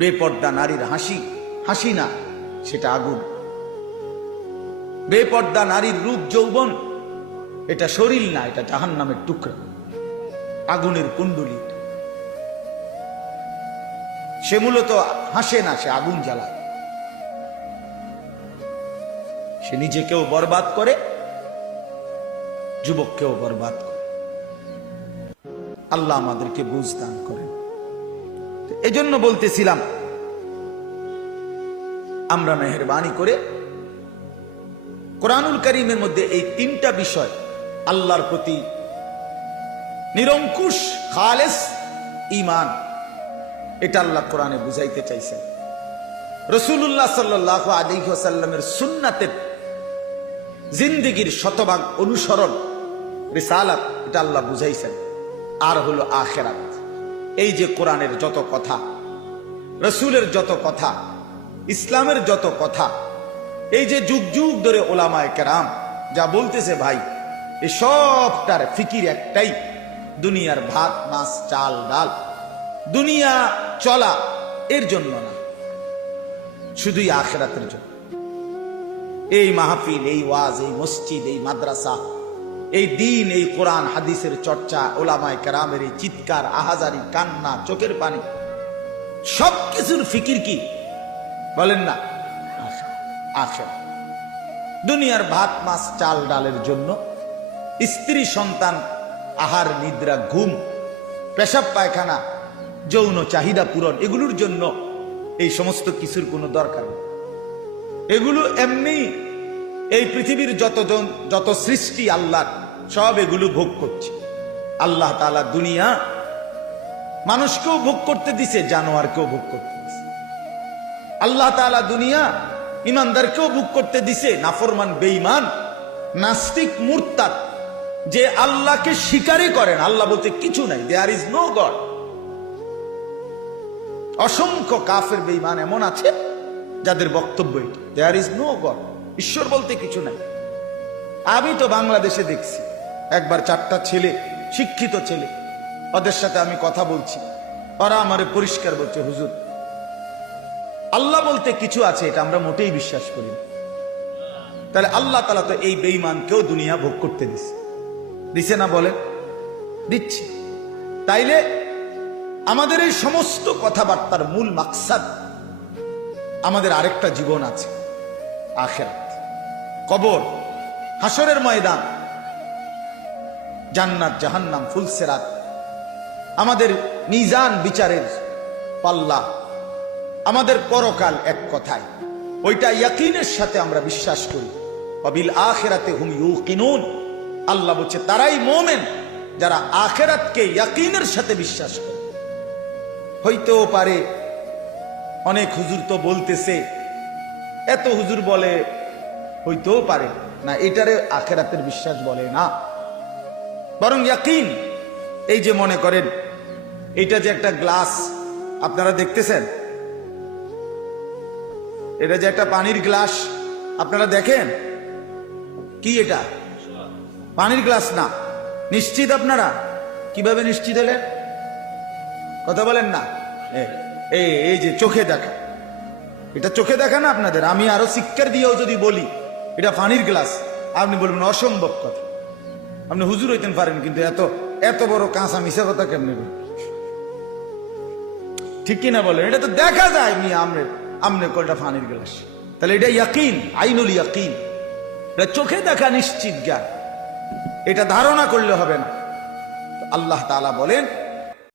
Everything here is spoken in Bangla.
বেপর্দা নারীর হাসি হাসি না, সেটা আগুন। বেপর্দা নারীর রূপ যৌবন এটা শরীর না, এটা জাহান্নামের টুকরা, আগুনের কুণ্ডলী। সে মূলত হাসে না, সে আগুন জ্বালায়। সে নিজেকেও বরবাদ করে, যুবককেও বরবাদ করে। আল্লাহ আমাদেরকে বুঝ দান করেন। এজন্য বলতেছিলাম, আমরা মেহেরবানি করে কোরআনুল কারীমের মধ্যে এই তিনটা বিষয়, আল্লাহর প্রতি নিরঙ্কুশ খালেস ঈমান, এটা আল্লাহ কোরআনে বুঝাইতে চাইছেন। রাসূলুল্লাহ সাল্লাল্লাহু আলাইহি ওয়াসাল্লামের সুন্নাতের জিন্দেগীর শতভাগ অনুসরণ, রিসালাত, এটা আল্লাহ বুঝাইছেন। আর হলো আখিরাত। এই যে কোরআনের যত কথা, রাসূলের যত কথা, ইসলামের যত কথা, এই যে যুগ যুগ ধরে ওলামায়ে কেরাম যা বলতেছে ভাই, এই সবটার ফিকির একটাই, দুনিয়ার ভাত মাছ চাল ডাল, দুনিয়া চলা এর জন্য না, শুধুই আখিরাতের জন্য। এই মাহফিল, এই ওয়াজ, এই মসজিদ, এই মাদ্রাসা, এই দিন, এই কোরআন হাদিসের চর্চা, ওলামায়ে কেরামের এই চিৎকার, আহাজারি, কান্না, চোখের পানি, সবকিছুর ফিকির কি বলেন না? আখিরাত। দুনিয়ার ভাত মাছ চাল ডালের জন্য, স্ত্রী সন্তান, আহার নিদ্রা, ঘুম, পেশাব পায়খানা, যৌন চাহিদা পূরণ, এগুলোর জন্য এই সমস্ত কিছুর কোনো দরকার নেই। এগুলো এমনি এই পৃথিবীর যত সৃষ্টি আল্লাহ, সব এগুলো ভোগ করছে। আল্লাহ তাআলা দুনিয়া মানুষকেও ভোগ করতে দিছে, জানোয়ারকেও ভোগ করতে দিছে। আল্লাহ তাআলা দুনিয়া ইমানদারকেও ভোগ করতে দিছে, নাফরমান, বেঈমান, নাস্তিক, মুরতাদ, যে আল্লাহকে স্বীকারই করেন, আল্লাহ বলতে কিছু নাই, দেয়ার ইজ নো গড। অসংখ্য কাফের বেঈমান এমন আছে যাদের বক্তব্য এটা, দেয়ার ইজ নো গড, ঈশ্বর বলতে কিছু নাই। আমি তো বাংলাদেশে দেখছি, একবার 4টা ছেলে, শিক্ষিত ছেলে, ওদের সাথে আমি কথা বলছি, ওরা আমারে পরিষ্কার বলছে, হুজুর আল্লাহ বলতে কিছু আছে, এটা আমরা মোটেই বিশ্বাস করি না। তাহলে আল্লাহ তাআলা তো এই বেঈমানকেও দুনিয়া ভোগ করতে দিছে না? বলেন, দিচ্ছে। তাইলে আমাদের এই সমস্ত কথাবার্তার মূল মাকসাদ, আমাদের আরেকটা জীবন আছে, আখিরাত, কবর, হাসরের ময়দান, জান্নাত জাহান্নাম, ফুলসিরাত, আমাদের মিজান, বিচারের পাল্লা, আমাদের পরকাল। এক কথায় ওইটা ইয়াকিনের সাথে আমরা বিশ্বাস করি। ওয়াবিল আখিরাতি হুম ইউকিনুন, আল্লাহ বলছে তারাই মুমিন যারা আখিরাতকে ইয়াকিনের সাথে বিশ্বাস করে। হইতেও পারে অনেক হুজুর তো বলতেছে, এত হুজুর বলে, হইতেও পারে না, এটারে আখিরাতের বিশ্বাস বলে না, বরং ইয়াকিন। এই যে মনে করেন, এটা যে একটা গ্লাস আপনারা দেখতেছেন, এটা যে একটা পানির গ্লাস আপনারা দেখেন, কি এটা? পানির গ্লাস না। নিশ্চিত আপনারা? কিভাবে নিশ্চিত হলেন? কথা বলেন না। এই যে চোখে দেখা, এটা চোখে দেখা না আপনাদের। আমি আরো শিক্ষার দিয়েও যদি বলি এটা পানির গ্লাস, আপনি বলবেন অসম্ভব কথা, আপনি হুজুর হইতেন পারেন, কিন্তু এত বড় কাঁচা মিশা কথা কেমনে? ঠিক কিনা বলেন? এটা তো দেখা যায়, আমনে কলটা পানির গ্লাস। তাহলে এটা ইয়াকিন, আইনুল ইয়াকিন, এটা চোখে দেখা নিশ্চিত জ্ঞান, এটা ধারণা করলে হবে না। আল্লাহ তাআলা বলেন